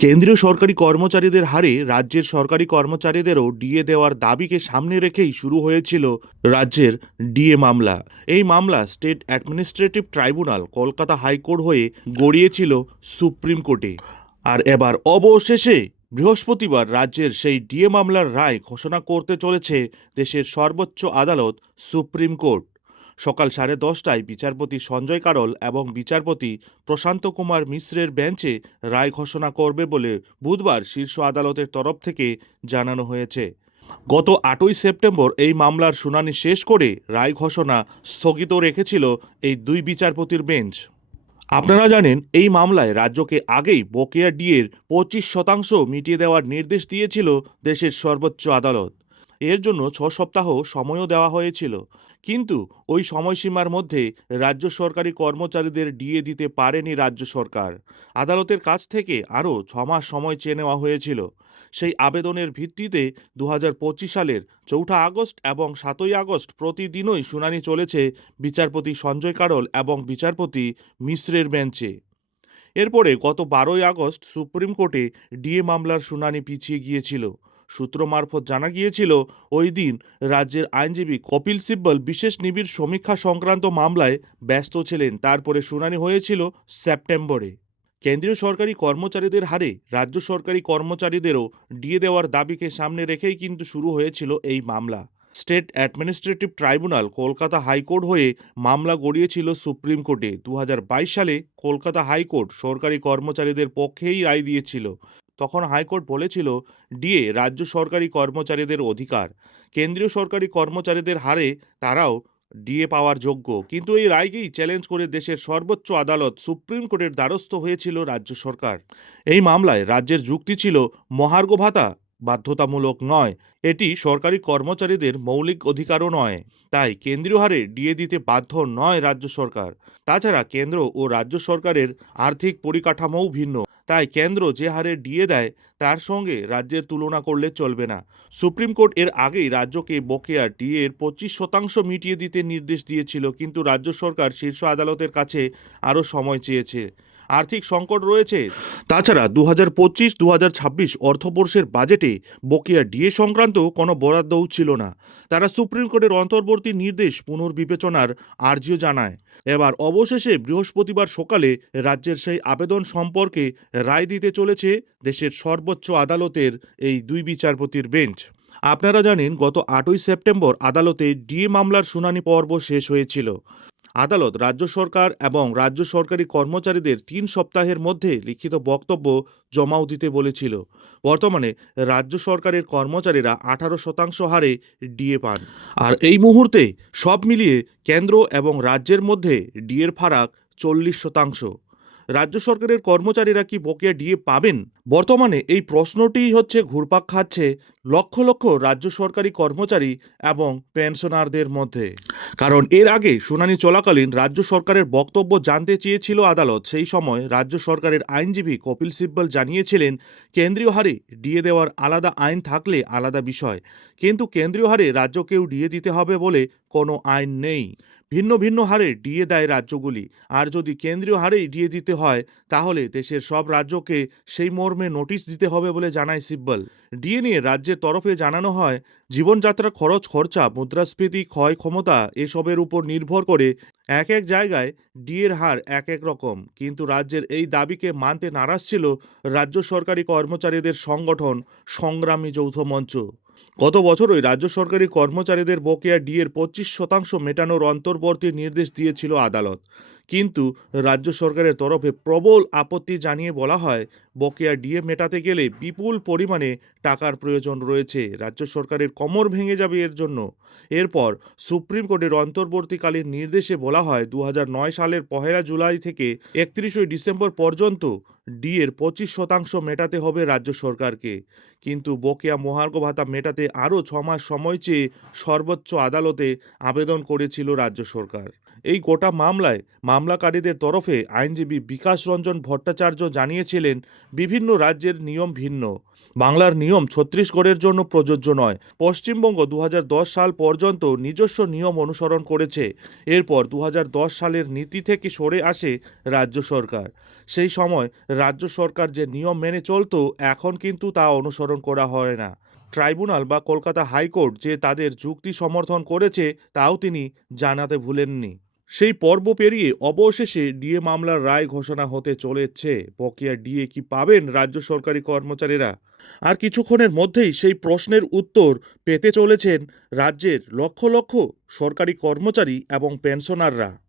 কেন্দ্রীয় সরকারি কর্মচারীদের হারে রাজ্যের সরকারি কর্মচারীদেরও ডিএ দেওয়ার দাবিকে সামনে রেখেই শুরু হয়েছিল রাজ্যের ডিএ মামলা। এই মামলা state administrative tribunal Kolkata high court হয়ে গড়িয়েছিল সুপ্রিম কোর্টে। আর এবার অবশেষে বৃহস্পতিবার রাজ্যের সেই ডিএ মামলার রায় ঘোষণা করতে চলেছে দেশের সর্বোচ্চ আদালত সুপ্রিম কোর্ট। সকাল 10:30টায় বিচারপতি সঞ্জয় কারল এবং বিচারপতি প্রশান্ত কুমার মিশ্রের বেঞ্চে রায় ঘোষণা করবে বলে বুধবার শীর্ষ আদালতের তরফ থেকে জানানো হয়েছে। গত 8ই সেপ্টেম্বর এই মামলার শুনানি শেষ করে রায় ঘোষণা স্থগিত রেখেছিল এই দুই বিচারপতির বেঞ্চ। আপনারা জানেন, এই মামলায় রাজ্যকে আগেই বকেয়া ডিএর 25% মিটিয়ে দেওয়ার নির্দেশ দিয়েছিল দেশের সর্বোচ্চ আদালত। এর জন্য 6 সপ্তাহ সময়ও দেওয়া হয়েছিল, কিন্তু ওই সময়সীমার মধ্যে রাজ্য সরকারি কর্মচারীদের ডিএ দিতে পারেনি রাজ্য সরকার। আদালতের কাছ থেকে আরও 6 মাস সময় চেয়ে নেওয়া হয়েছিল। সেই আবেদনের ভিত্তিতে 2025 সালের 4 আগস্ট এবং 7ই আগস্ট প্রতিদিনই শুনানি চলেছে বিচারপতি সঞ্জয় কারল এবং বিচারপতি মিশ্রের বেঞ্চে। এরপরে গত 12ই আগস্ট সুপ্রিম কোর্টে ডিএ মামলার শুনানি পিছিয়ে গিয়েছিল। সূত্র মারফত জানা গিয়েছিল, ওই দিন রাজ্যের আইনজীবী কপিল সিব্বল বিশেষ নিবিড় সমীক্ষা সংক্রান্ত মামলায় ব্যস্ত ছিলেন। তারপরে শুনানি হয়েছিল সেপ্টেম্বরে। কেন্দ্রীয় সরকারি কর্মচারীদের হারে রাজ্য সরকারি কর্মচারীদেরও ডিএ দেওয়ার দাবিকে সামনে রেখেই কিন্তু শুরু হয়েছিল এই মামলা। State administrative tribunal Kolkata high court হয়ে মামলা গড়িয়েছিল সুপ্রিম কোর্টে। 2022 সালে কলকাতা হাইকোর্ট সরকারি কর্মচারীদের পক্ষেই রায় দিয়েছিল। তখন হাইকোর্ট বলেছিল, ডিএ রাজ্য সরকারি কর্মচারীদের অধিকার। কেন্দ্রীয় সরকারি কর্মচারীদের হারে তারাও ডিএ পাওয়ার যোগ্য। কিন্তু এই রায়কেই চ্যালেঞ্জ করে দেশের সর্বোচ্চ আদালত সুপ্রিম কোর্টের দ্বারস্থ হয়েছিল রাজ্য সরকার। এই মামলায় রাজ্যের যুক্তি ছিল, মহার্ঘ ভাতা বাধ্যতামূলক নয়, এটি সরকারি কর্মচারীদের মৌলিক অধিকারও নয়, তাই কেন্দ্রীয় হারে ডিএ দিতে বাধ্য নয় রাজ্য সরকার। তাছাড়া কেন্দ্র ও রাজ্য সরকারের আর্থিক পরিকাঠামোও ভিন্ন, তাই কেন্দ্র যে হারে ডিএ দেয় তার সঙ্গে রাজ্যের তুলনা করলে চলবে না। সুপ্রিম কোর্ট এর আগেই রাজ্যকে বকেয়া ডিএর 25% মিটিয়ে দিতে নির্দেশ দিয়েছিল, কিন্তু রাজ্য সরকার শীর্ষ আদালতের কাছে আরও সময় চেয়েছে। আর্থিক সংকট রয়েছে। তাছাড়া 2025-2026 অর্থবর্ষের বাজেটে বকেয়া ডিএ সংক্রান্ত কোনো বরাদ্দও ছিল না। তারা সুপ্রিম কোর্টের অন্তর্বর্তী নির্দেশ পুনর্বিবেচনার আর্জিও জানায়। এবার অবশেষে বৃহস্পতিবার সকালে রাজ্যের সেই আবেদন সম্পর্কে রায় দিতে চলেছে দেশের সর্বোচ্চ আদালতের এই দুই বিচারপতির বেঞ্চ। আপনারা জানেন, গত 8ই সেপ্টেম্বর আদালতে ডিএ মামলার শুনানি পর্ব শেষ হয়েছিল। আদালত রাজ্য সরকার এবং রাজ্য সরকারি কর্মচারীদের 3 সপ্তাহের মধ্যে লিখিত বক্তব্য জমাও দিতে বলেছিল। বর্তমানে রাজ্য সরকারের কর্মচারীরা 18% হারে ডিএ পান। আর এই মুহূর্তে সব মিলিয়ে কেন্দ্র এবং রাজ্যের মধ্যে ডিএর ফারাক 40%। রাজ্য সরকারের কর্মচারীরা কি বকেয়া ডিএ পাবেন? বর্তমানে এই প্রশ্নটিই হচ্ছে ঘুরপাক খাচ্ছে লক্ষ লক্ষ রাজ্য সরকারি কর্মচারী এবং পেনশনারদের মধ্যে। কারণ এর আগে শুনানি চলাকালীন রাজ্য সরকারের বক্তব্য জানতে চেয়েছিল আদালত। সেই সময় রাজ্য সরকারের আইনজীবী কপিল সিব্বল জানিয়েছিলেন, কেন্দ্রীয় হারে ডিএ দেওয়ার আলাদা আইন থাকলে আলাদা বিষয়, কিন্তু কেন্দ্রীয় হারে রাজ্যকেও ডিএ দিতে হবে বলে কোনো আইন নেই। ভিন্ন ভিন্ন হারে ডিএ দেয় রাজ্যগুলি, আর যদি কেন্দ্রীয় হারেই ডিএ দিতে হয় তাহলে দেশের সব রাজ্যকে সেই মর্মে নোটিশ দিতে হবে বলে জানায় সিব্বল। ডিএ নিয়ে রাজ্যের তরফে জানানো হয়, জীবনযাত্রা খরচ খরচা, মুদ্রাস্ফীতি, ক্ষয় ক্ষমতা এসবের উপর নির্ভর করে এক এক জায়গায় ডিএর হার এক এক রকম। কিন্তু রাজ্যের এই দাবিকে মানতে নারাজ ছিল রাজ্য সরকারি কর্মচারীদের সংগঠন সংগ্রামী যৌথ মঞ্চ। গত বছরই রাজ্য সরকারি কর্মচারীদের বকেয়া ডিএর 25% মেটানোর অন্তর্বর্তী নির্দেশ দিয়েছিল আদালত, কিন্তু রাজ্য সরকারের তরফে প্রবল আপত্তি জানিয়ে বলা হয়, বকেয়া ডিএ মেটাতে গেলে বিপুল পরিমাণে টাকার প্রয়োজন রয়েছে, রাজ্য সরকারের কোমর ভেঙে যাবে এর জন্য। এরপর সুপ্রিম কোর্টের অন্তর্বর্তীকালীন নির্দেশে বলা হয়, 2009 সালের 1 জুলাই থেকে 31 ডিসেম্বর পর্যন্ত ডিএর 25% মেটাতে হবে রাজ্য সরকারকে। কিন্তু বকেয়া মহার্ঘ ভাতা মেটাতে আরও 6 মাস সময় চেয়ে সর্বোচ্চ আদালতে আবেদন করেছিল রাজ্য সরকার। এই গোটা মামলায় মামলাকারীদের তরফে আইনজীবী বিকাশ রঞ্জন ভট্টাচার্য জানিয়েছিলেন, বিভিন্ন রাজ্যের নিয়ম ভিন্ন। বাংলার নিয়ম ছত্তিশগড়ের জন্য প্রযোজ্য নয়। পশ্চিমবঙ্গ 2010 সাল পর্যন্ত নিজস্ব নিয়ম অনুসরণ করেছে। এরপর 2010 সালের নীতি থেকে সরে আসে রাজ্য সরকার। সেই সময় রাজ্য সরকার যে নিয়ম মেনে চলতো, এখন কিন্তু তা অনুসরণ করা হয় না। ট্রাইব্যুনাল বা কলকাতা হাইকোর্ট যে তাদের যুক্তি সমর্থন করেছে, তাও তিনি জানাতে ভুলেননি। সেই পর্ব পেরিয়ে অবশেষে ডিএ মামলার রায় ঘোষণা হতে চলেছে। বকেয়া ডিএ কি পাবেন রাজ্য সরকারি কর্মচারীরা? আর কিছুক্ষণের মধ্যেই সেই প্রশ্নের উত্তর পেতে চলেছেন রাজ্যের লক্ষ লক্ষ সরকারি কর্মচারী এবং পেনশনাররা।